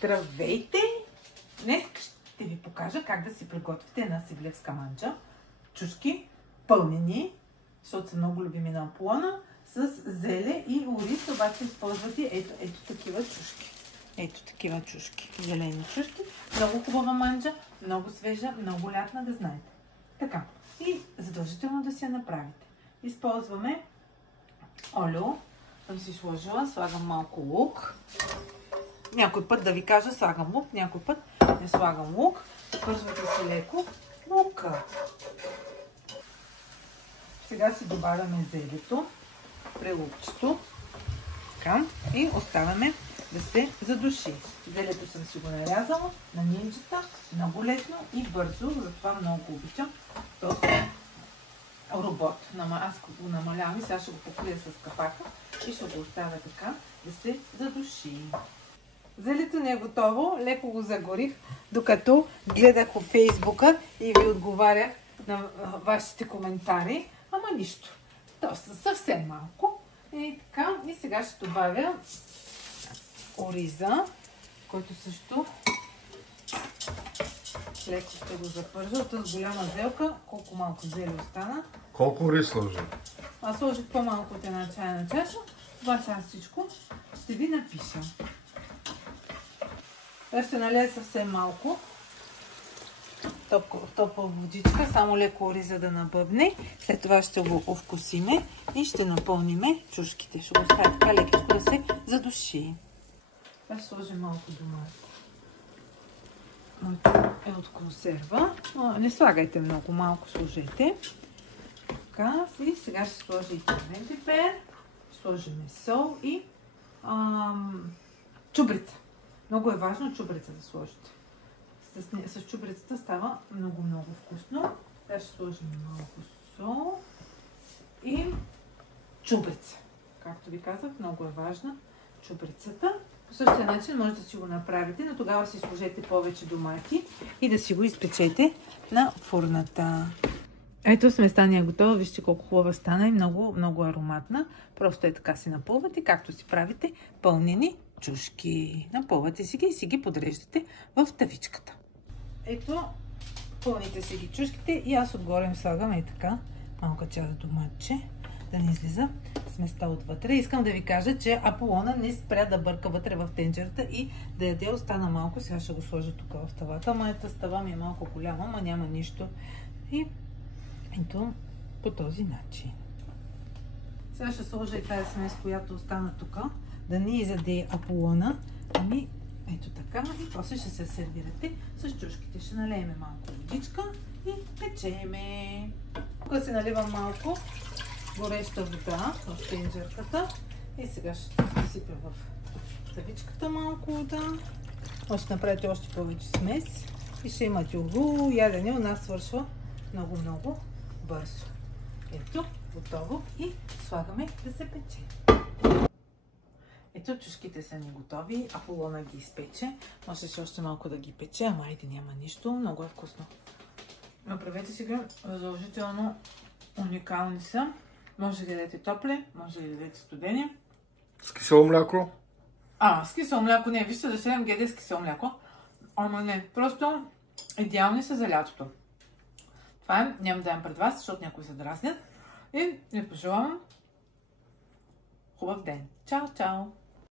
Здравейте! Днес ще ви покажа как да си приготвите една сивлевска манджа. Чушки, пълнени, защото са много любими на Аполона, с зеле и ориз, обаче използвате ето такива чушки. Ето такива чушки, зелени чушки. Много хубава манджа, много свежа, много лятна, да знаете. Така, и задължително да си я направите. Използваме олио, съм си сложила, слагам малко лук. Някой път да ви кажа слагам лук, някой път не слагам лук. Пързвате си леко лука. Сега си добавяме зелето при лукчето. Така, и оставяме да се задуши. Зелето съм си го нарязала на нинджата, много лесно и бързо, затова много обичам този робот. Аз го намалявам и сега ще го покрия с капака и ще го оставя така да се задуши. Зелето не е готово, леко го загорих, докато гледах по Фейсбука и ви отговарях на вашите коментари. Ама нищо. Доста, съвсем малко. И така, и сега ще добавя ориза, който също леко ще го запържа. С голяма зелка, колко малко зеле остана. Колко ориз сложи? Аз сложих по-малко от една чайна чаша, обаче аз всичко ще ви напиша. Сега ще налея съвсем малко топла водичка, само леко ориза да набъбне. След това ще го овкусиме и ще напълниме чушките. Ще го оставя така лекичко да се задуши. Сега ще сложим малко домати. Моето е от консерва. Не слагайте много, малко сложете. Така, и сега ще сложа и червен пипер, ще сложим сол и чубрица. Много е важно чубрица да сложите. С чубрицата става много вкусно. Сега ще сложим малко сол и чубрица. Както ви казах, много е важна чубрицата. По същия начин може да си го направите, но тогава си сложете повече домати и да си го изпечете на фурната. Ето сместа ни е готова. Вижте колко хубава стана и много ароматна. Просто е така си напълвате, както си правите пълнени чушки. Напълвате си ги и си ги подреждате в тавичката. Ето, пълните си ги чушките и аз отгоре им слагам и така малка част доматче, да не излиза сместа отвътре. Искам да ви кажа, че Аполона не спря да бърка вътре в тенджерата и да яде, остана малко. Сега ще го сложа тук в тавата. Моята става ми е малко голяма, но няма нищо. И ето по този начин. Сега ще сложа и тази смес, която остана тук, да не изяде Аполона. Ами ето така и после ще се сервирате с чушките. Ще налееме малко водичка и печеме. Тук се наливам малко гореща вода в тенджерката и сега ще сипя в тавичката малко вода. Може да направите още повече смес и ще имате ядене. У нас свършва много бързо. Ето, готово и слагаме да се пече. Ето, чушките са ни готови. Аполона ги изпече. Можеше още малко да ги пече, ама айде няма нищо. Много е вкусно. Направете си ги задължително, уникални са. Може да ядете топли, може да ядете студени. С кисело мляко? С кисело мляко не. Вижте, да ще ям геде с кисело мляко. Ама не, просто идеални са за лятото. Това е, няма да ям пред вас, защото някои се дразнят. И ви пожелавам хубав ден. Чао, чао!